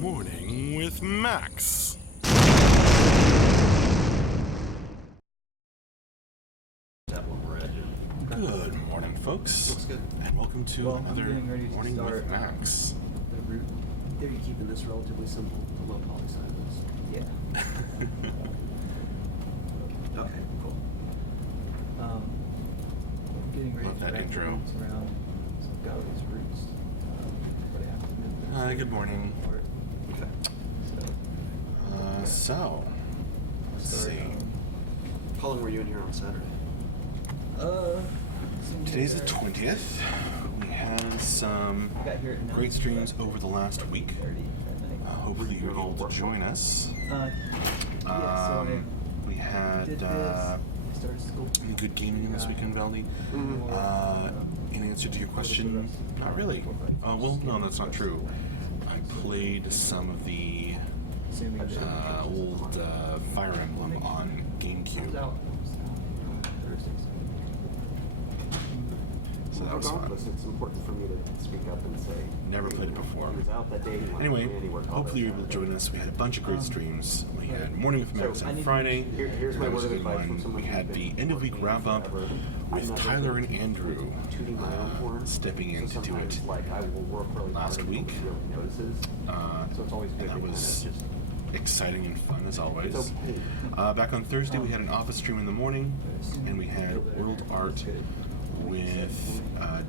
Morning with Max. Good morning, folks. Looks good. And welcome to another Morning with Max. The route. They're keeping this relatively simple, the low poly side of this. Yeah. Okay, cool. I'm getting ready Love to that wrap intro. roots around some gallery's roots. But I have to move them Hi, good morning. apart. Okay. So, let's see. How long were you in here on Saturday? Today's the 20th. We had some Got here at great streams over the last week. 9:30 at night. Hopefully you were able to join us. Yeah, so We had did this. I started sculpting. good gaming this weekend, Valdi. In answer to your question, not really. Well, no, that's not true. I played some of the old Fire Emblem on GameCube, so that was fun. Regardless, it's important for me to speak up and say. Never played it before. He was out that day. He wanted Anyway, to play anywhere. hopefully you were able to join us. We had a bunch of great streams. We had Morning with Max So, on Friday. Here's my That was word a of good advice from one. someone We who's had the been end of week working wrap up forever. I'm with not Tyler and really Andrew tooting my own horn. stepping in So to do it sometimes, like, I will work really last hard and week. nobody really notices. So it's always good and to that kind of was just. exciting and fun as always. It's okay. Back on Thursday, we had an office stream in the morning, and we had World Art with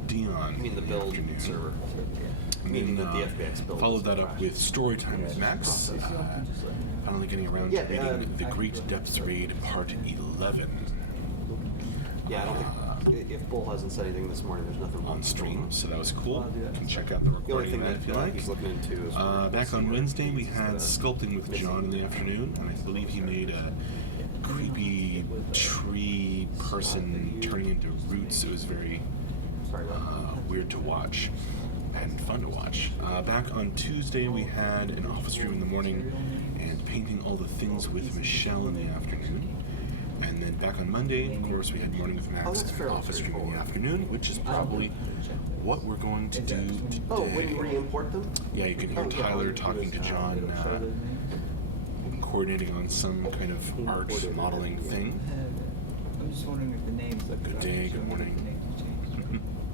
Dion. You mean the in build afternoon. server? And Meaning then, that the FBX build followed is that up crashed. with story time with Max. Finally getting around Yeah, to reading The Great Depths Raid Part 11 Yeah, I don't think if Bull hasn't said anything this morning, there's nothing wrong on with stream, Bull. so that was cool. You can check out the The only recording thing of that that if you like. he's looking into is Back on Wednesday, we had sculpting with John in the afternoon, and I believe he made a creepy tree person turning into roots. It was very weird to watch and fun to watch. Back on Tuesday, we had an office stream in the morning and painting all the things with Michelle in the afternoon. And then back on Monday, of course, we had Morning with Max and an office stream in the afternoon, which is probably what we're going to do today. Oh, when you re-import them? Yeah, you can hear Tyler talking to John, coordinating on some kind of art modeling thing. I'm just wondering if the names. Good day, good morning.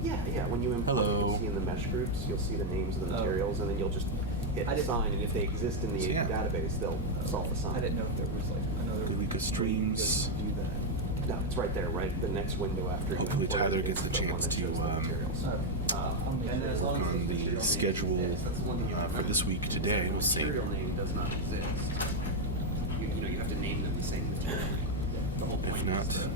Yeah. When you import, Hello. you'll see in the mesh groups, you'll see the names of the materials, and then you'll just hit assign, and if they exist in the So, yeah. database, they'll self-assign. I didn't know if there was like another. Good week of streams. Do that. No, it's right there, right? The next window after. Hopefully import Tyler is gets the one chance that to, shows the materials. And then as Work long as on the schedule for this week today. We'll see. Material name does not exist. You have to name them the same material. The whole point If not, is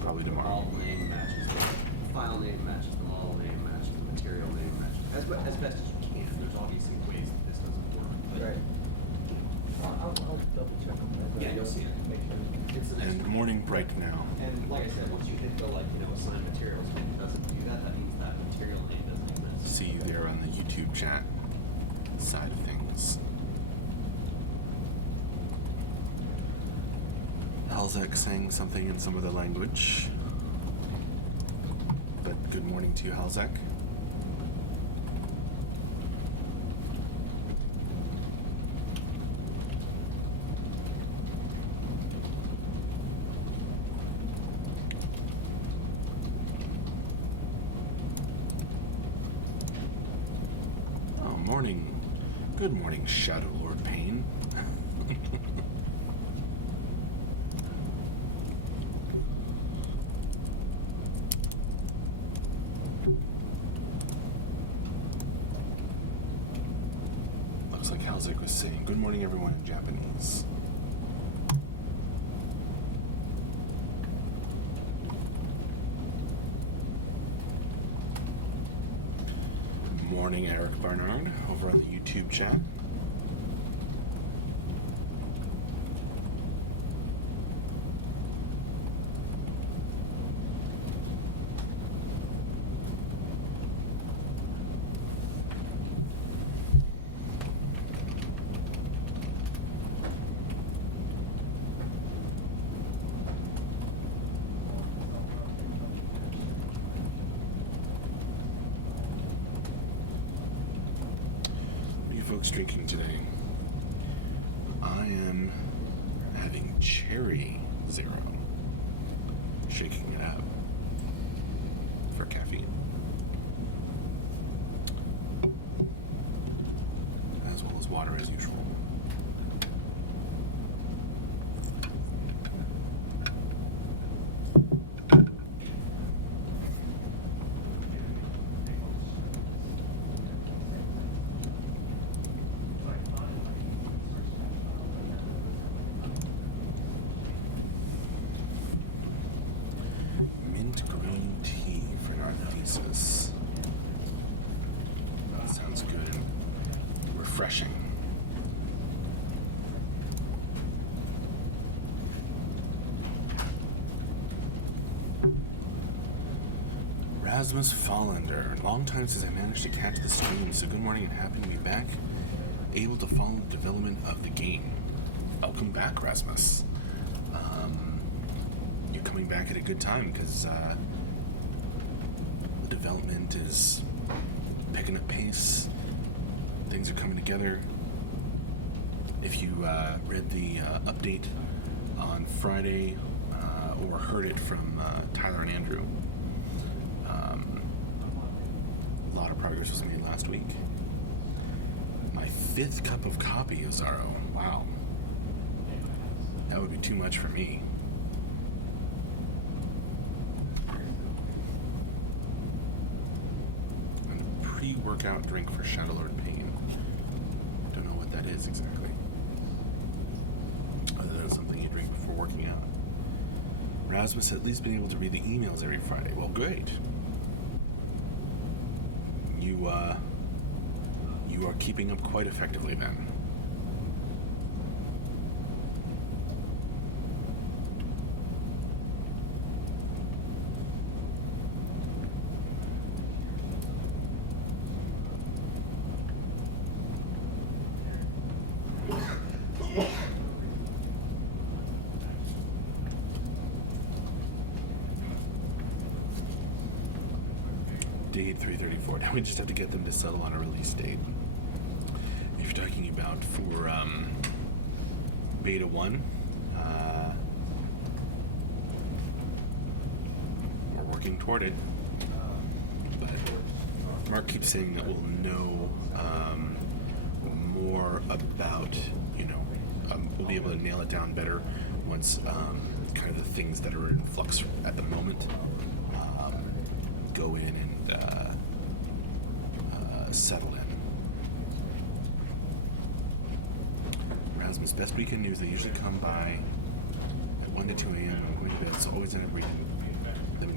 probably the tomorrow. model name matches the file name matches the model name matches the material name matches as best as you can. There's obviously ways that this doesn't work. But Right. I'll double check on that. Yeah, you'll see it. Make sure. It's the next And one. morning break now. And like I said, once you hit the assign materials, when it doesn't do that, that means that material name doesn't exist. See you there on the YouTube chat side of things. Halzek saying something in some other language. But good morning to you, Halzek. Oh, morning. Good morning, Shadow Lord Payne. Looks like Halzek was saying, good morning everyone in Japanese. Morning, Eric Barnard, over on the YouTube chat. drinking today? I am having cherry zero. Shaking it up for caffeine. As well as water as usual. Mint green tea for narcosis. That sounds good and refreshing. Rasmus Follander. Long time since I managed to catch the stream, so good morning and happy to be back. Able to follow the development of the game. Welcome back, Rasmus. You're coming back at a good time because the development is picking up pace. Things are coming together. If you read the update on Friday or heard it from Tyler and Andrew, a lot of progress was made last week. My 5th cup of coffee, Ozaro. Wow. That would be too much for me. And a pre-workout drink for Shadowlord Pain. Don't know what that is exactly. Other than something you drink before working out. Rasmus has at least been able to read the emails every Friday. Well, great. You are keeping up quite effectively then. Date 334. Now we just have to get them to settle on a release date. If you're talking about for Beta 1, we're working toward it. But Mark keeps saying that we'll know more about, we'll be able to nail it down better once kind of the things that are in flux at the moment go in and settle in. Rasmus, best weekend news, they usually come by at 1 to 2 a.m. I'm going to bed, so always end up reading them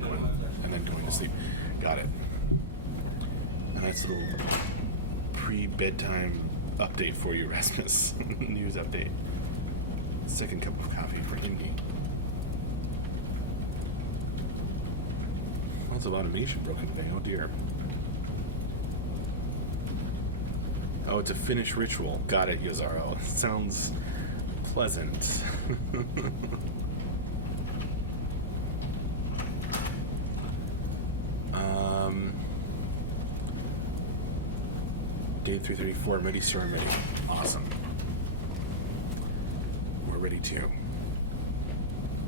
and then going to sleep. Got it. A nice little pre-bedtime update for you, Rasmus. News update. 2nd cup of coffee for Indy. Lots of automation broken today, oh dear. Oh, it's a Finnish ritual. Got it, Yozaro. Sounds pleasant. Day 334, ready, sir, I'm ready. Awesome. We're ready too.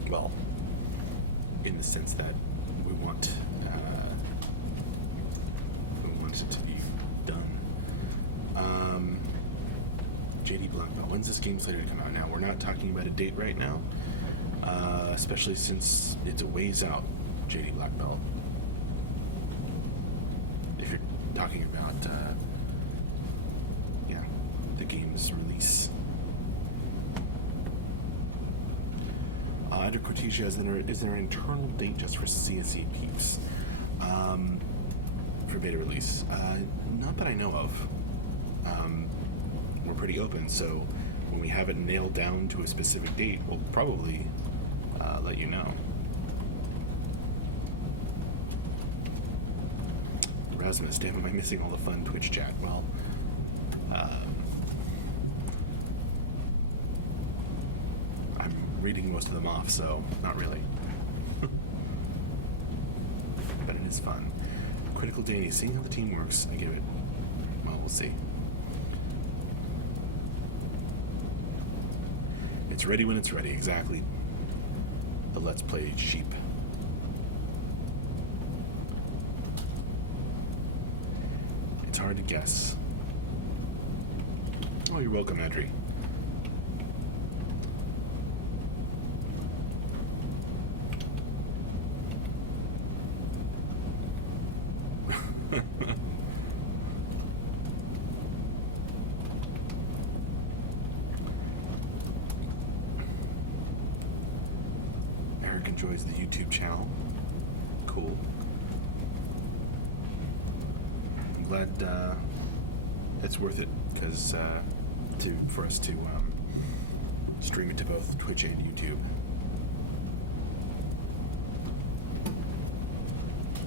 Well, in the sense that we want it to be done. JD Blackbelt, when's this game slated to come out? Now, we're not talking about a date right now, especially since it's a ways out, JD Blackbelt. If you're talking about, the game's release. Under Cortesia, is there an internal date just for CSE peeps? For beta release? Not that I know of. We're pretty open, so when we have it nailed down to a specific date, we'll probably let you know. Rasmus, damn, am I missing all the fun Twitch chat? Well, I'm reading most of them off, so not really. But it is fun. Critical Danny, seeing how the team works, I give it. Well, we'll see. It's ready when it's ready, exactly. The Let's Play sheep. It's hard to guess. Oh, you're welcome, Edry. Eric enjoys the YouTube channel. Cool. I'm glad it's worth it because for us to stream it to both Twitch and YouTube.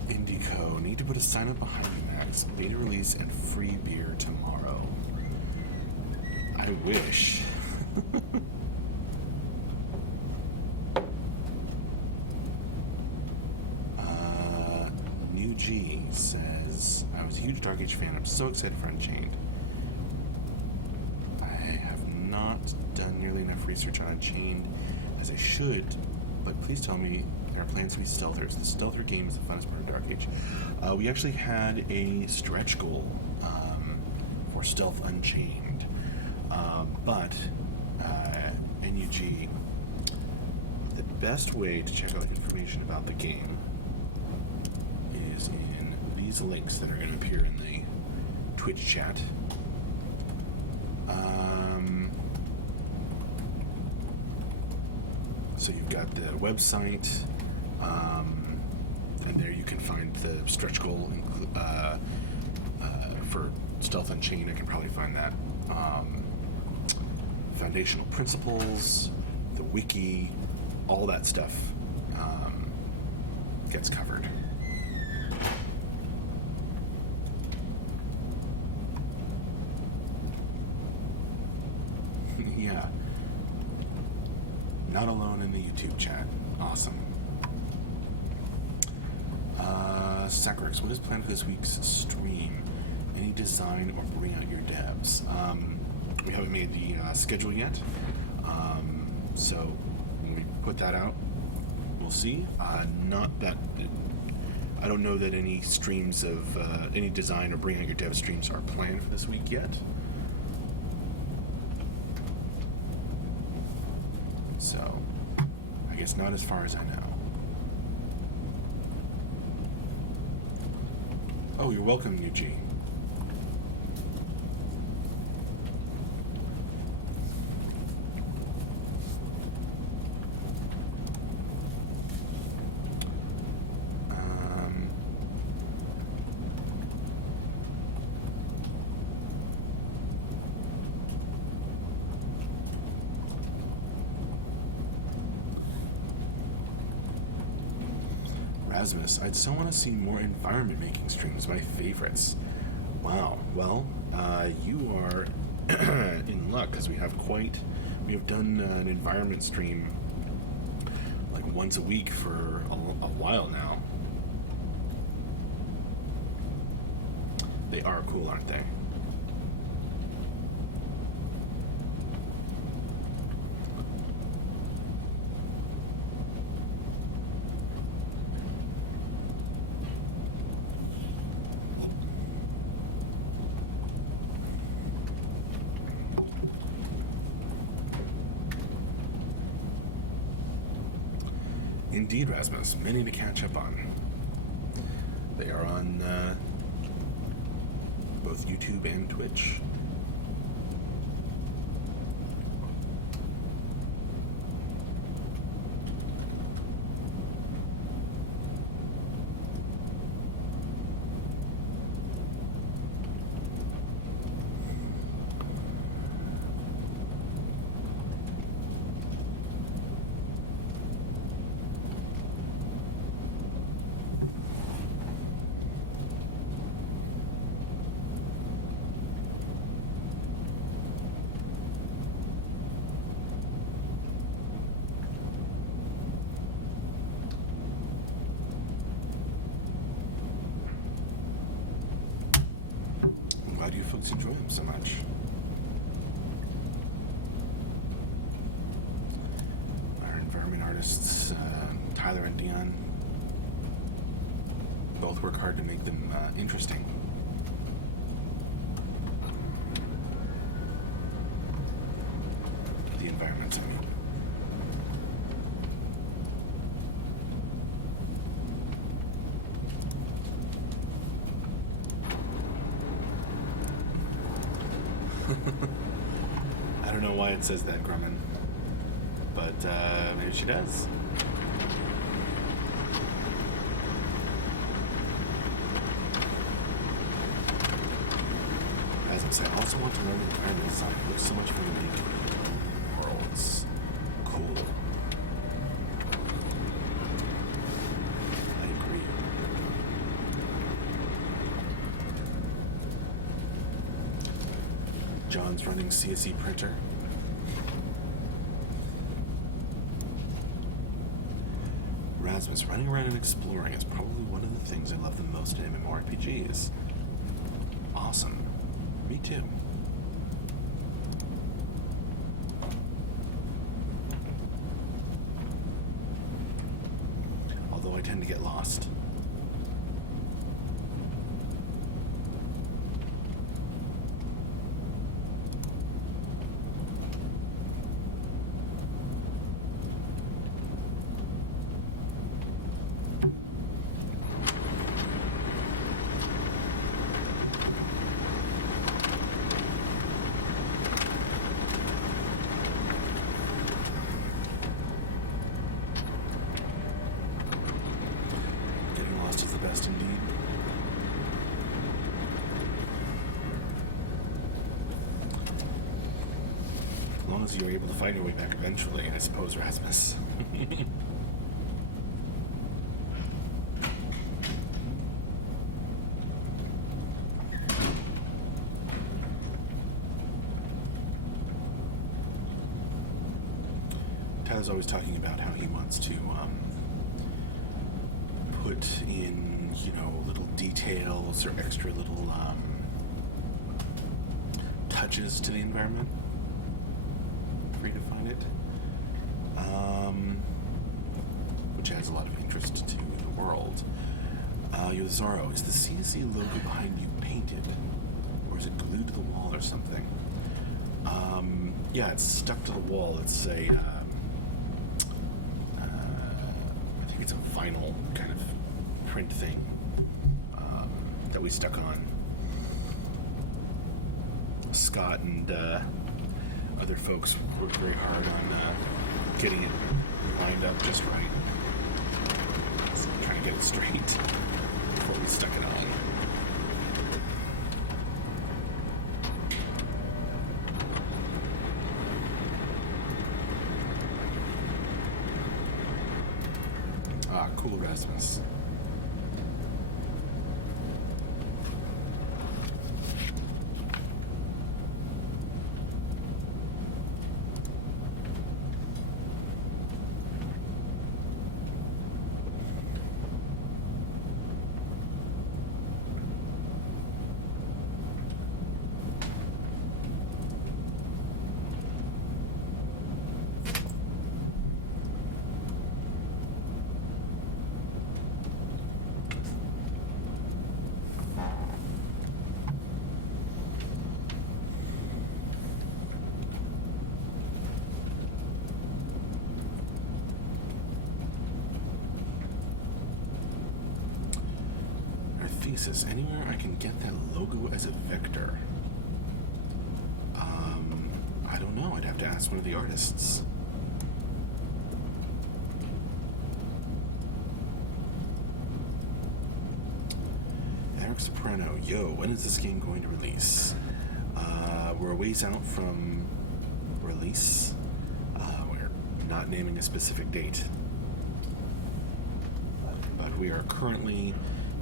Indico, need to put a sign up behind Max. Beta release and free beer tomorrow. I wish. New G says, I was a huge Dark Age fan. I'm so excited for Unchained. I have not done nearly enough research on Unchained as I should, but please tell me there are plans to be stealthers. The stealther game is the funnest part of Dark Age. We actually had a stretch goal for Stealth Unchained, but NUG, the best way to check out information about the game is in these links that are going to appear in the Twitch chat. So you've got the website, and there you can find the stretch goal for Stealth Unchained. I can probably find that. Foundational principles, the wiki, all that stuff gets covered. Yeah. Not alone in the YouTube chat. Awesome. Sacrix, what is planned for this week's stream? Any design or bring out your devs? We haven't made the schedule yet. So when we put that out, we'll see. Not that... I don't know that any streams of any design or bring out your dev streams are planned for this week yet. So, I guess not as far as I know. Oh, you're welcome, Eugene. I'd so want to see more environment making streams, my favorites. Wow. Well, you are in luck because we have done an environment stream like once a week for a while now. They are cool, aren't they? Indeed, Rasmus. Many to catch up on. They are on both YouTube and Twitch. Glad you folks enjoy them so much. Tyler and Dion both work hard to make them interesting. The environments, I mean. I don't know why it says that, Grumman, but maybe she does. As I said, I also want to learn the environment design. It looks so much fun to make worlds. Cool. I agree. John's running CSE printer. Rasmus, running around and exploring is probably one of the things I love the most in MMORPGs. Awesome. Me too. Although I tend to get lost. Indeed. As long as you're able to find your way back eventually, I suppose, Rasmus. Tyler's always talking about how he wants to put in, you know, little details or extra little touches to the environment for you to find it, which adds a lot of interest to the world. Yozaro, is the CSE logo behind you painted, or is it glued to the wall or something? Yeah, it's stuck to the wall. It's a I think it's a vinyl kind of print thing that we stuck on. Scott and other folks worked very hard on getting it lined up just right. So I'm trying to get it straight before we stuck it on. Ah, cool, Rasmus. Thesis. Anywhere I can get that logo as a vector? I don't know. I'd have to ask one of the artists. Eric Soprano, yo, when is this game going to release? We're a ways out from release. We're not naming a specific date. But we are currently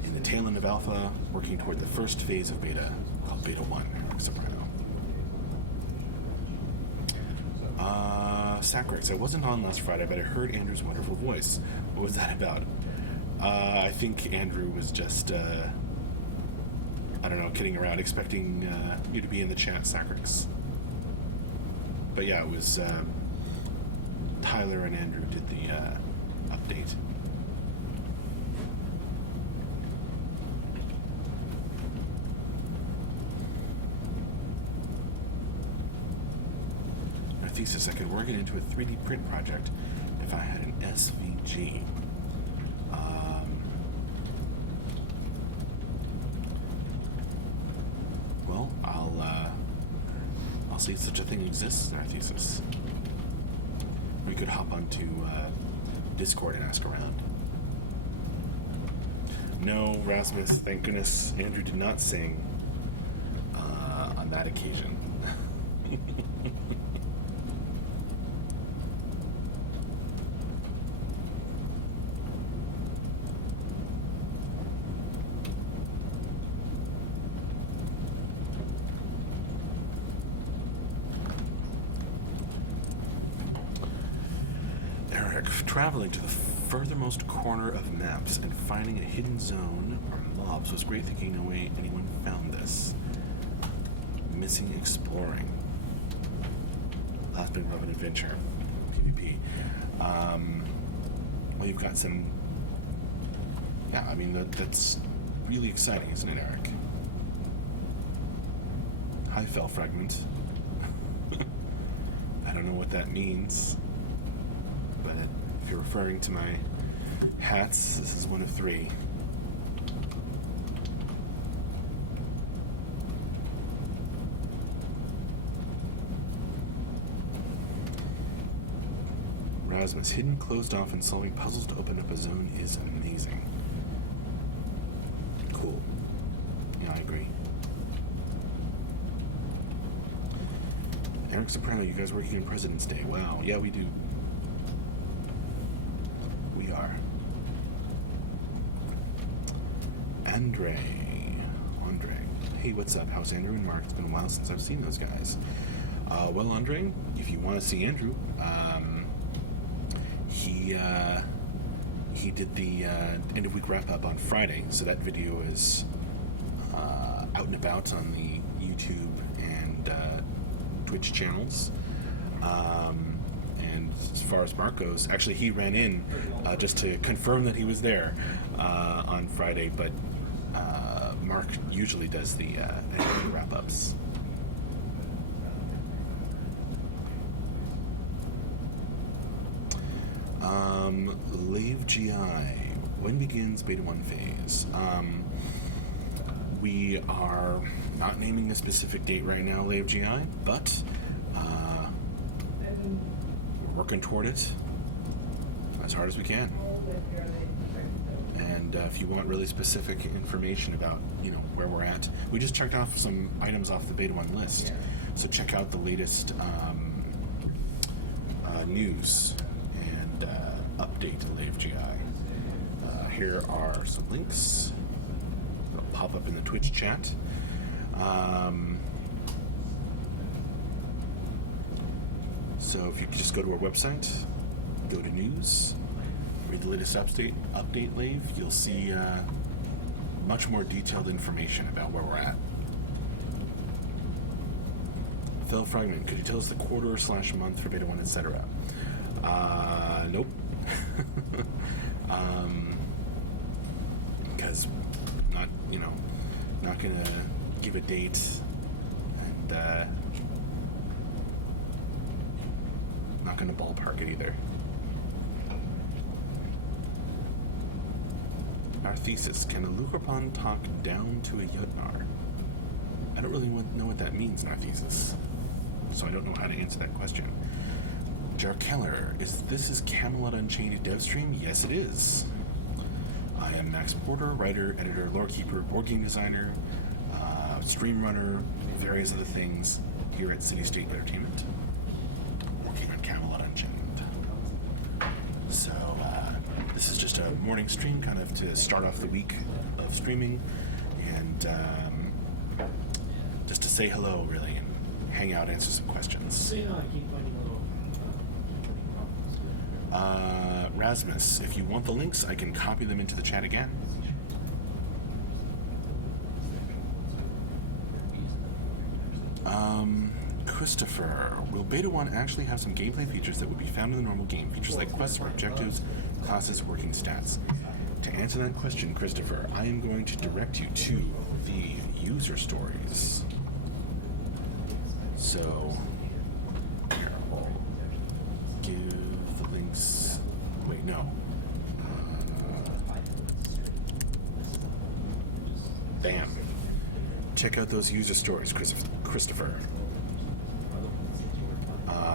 in the tail end of alpha, working toward the first phase of beta, called Beta 1, Eric Soprano. Sacrix, I wasn't on last Friday, but I heard Andrew's wonderful voice. What was that about? I think Andrew was just, I don't know, kidding around, expecting you to be in the chat, Sacrix. But yeah, it was Tyler and Andrew did the update. thesis, I could work it into a 3D print project if I had an SVG. Well, I'll see if such a thing exists in our thesis. We could hop onto Discord and ask around. No, Rasmus, thank goodness Andrew did not sing on that occasion. Eric, traveling to the furthermost corner of maps and finding a hidden zone or mobs was great, thinking no way anyone found this. Missing exploring. Last big relevant adventure. PvP. Well, you've got some. Yeah, I mean, that's really exciting, isn't it, Eric? Hi, Fell Fragment. I don't know what that means, but if you're referring to my hats, this is one of 3. Rasmus, hidden, closed off, and solving puzzles to open up a zone is amazing. Cool. Yeah, I agree. Eric Soprano, you guys working on President's Day. Wow, yeah, we do. We are. Andre. Hey, what's up? How's Andrew and Mark? It's been a while since I've seen those guys. Well, Andre, if you want to see Andrew, he did the end of week wrap up on Friday, so that video is out and about on the YouTube and Twitch channels. And as far as Mark goes, actually he ran in just to confirm that he was there on Friday, but Mark usually does the end of week wrap ups. Lave GI. When begins Beta 1 phase? We are not naming a specific date right now, Lave GI, but we're working toward it as hard as we can. And if you want really specific information about, where we're at, we just checked off some items off the Beta 1 list. So check out the latest news and update to Lave GI. Here are some links. It'll pop up in the Twitch chat. So if you could just go to our website, go to news, read the latest update Lave, you'll see much more detailed information about where we're at. Phil Fragment, could you tell us the quarter/month for Beta 1, etc.? Nope. Because not gonna give a date, and not gonna ballpark it either. Our thesis: can a Lucropon talk down to a Yodnar? I don't really know what that means in our thesis, so I don't know how to answer that question. Jar Keller, this is Camelot Unchained dev stream? Yes, it is. I am Max Porter, writer, editor, lorekeeper, board game designer, stream runner, various other things here at City State Entertainment, working on Camelot Unchained. So this is just a morning stream, kind of to start off the week of streaming, and just to say hello, really, and hang out, answer some questions. Rasmus, if you want the links, I can copy them into the chat again. Christopher, will Beta 1 actually have some gameplay features that would be found in the normal game? Features like quests or objectives, classes, working stats. To answer that question, Christopher, I am going to direct you to the user stories. So, here, we'll no. Bam. Check out those user stories, Christopher.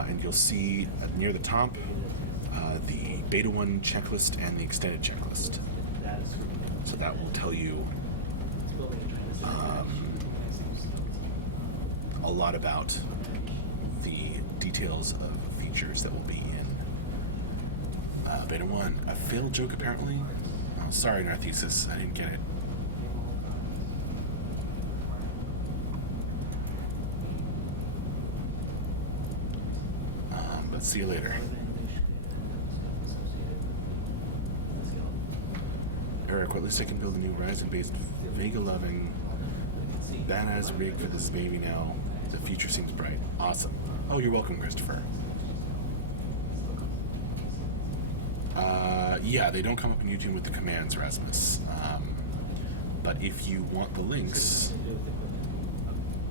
And you'll see near the top the Beta 1 checklist and the extended checklist. So that will tell you a lot about the details of features that will be in Beta 1. A failed joke, apparently. Oh, sorry, Narthesis, I didn't get it. But see you later. Eric, well, at least I can build a new Ryzen-based, Vega-loving, badass rig for this baby now. The future seems bright. Awesome. Oh, you're welcome, Christopher. Yeah, they don't come up in YouTube with the commands, Rasmus. But if you want the links,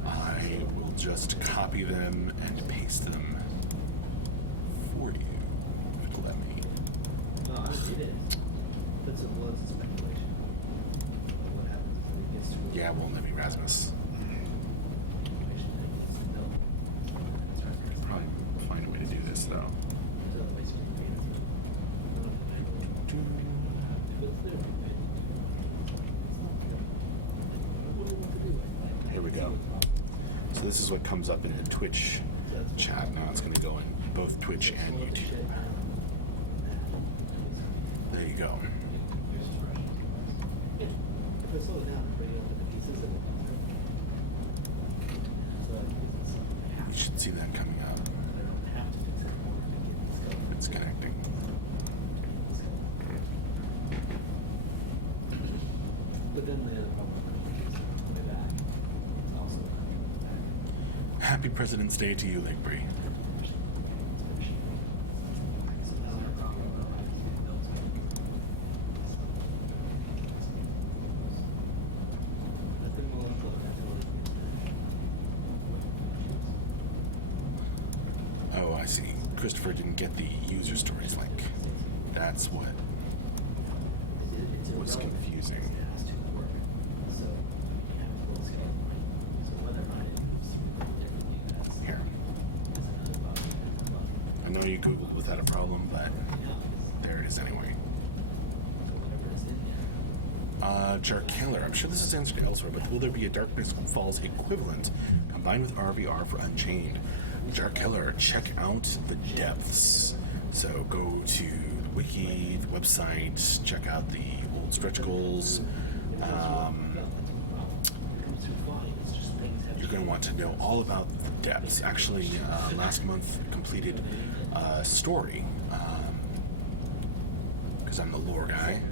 I will just copy them and paste them for you. If it'll let me. No, it is. That's a lots of speculation. What happens when it gets to Yeah, won't let me, Rasmus. Probably find a way to do this, though. Here we go. So this is what comes up in the Twitch chat. Now it's going to go in both Twitch and YouTube. There you go. You should see that coming up. It's connecting. But then the other problem comes way back. It's also back. Happy President's Day to you, Lakebury. Oh, I see. Christopher didn't get the user stories link. That's what was confusing. Here. I know you Googled without a problem, but there it is anyway. Jark Killer. I'm sure this is answered elsewhere, but will there be a Darkness Falls equivalent combined with RVR for Unchained? Jark Killer, check out the depths. So go to the wiki, the website, check out the old stretch goals. You're going to want to know all about the depths. Actually, last month I completed a story, because I'm the lore guy,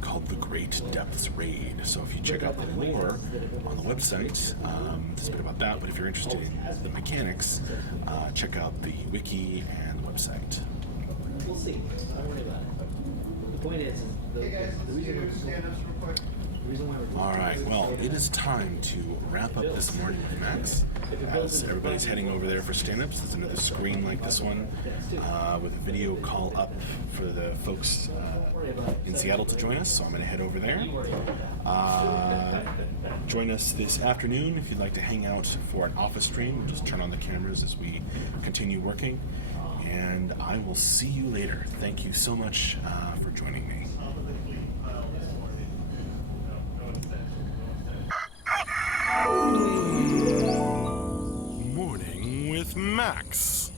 called The Great Depths Raid. So if you check out the lore on the website, there's a bit about that, but if you're interested in the mechanics, check out the wiki and the website. We'll see. Don't worry about it. The point is the reason why we're All right, well, it is time to wrap up this morning with Max. As everybody's heading over there for stand-ups, there's another screen like this one with a video call up for the folks in Seattle to join us, so I'm going to head over there. Join us this afternoon if you'd like to hang out for an office stream. Just turn on the cameras as we continue working, and I will see you later. Thank you so much for joining me. Morning with Max.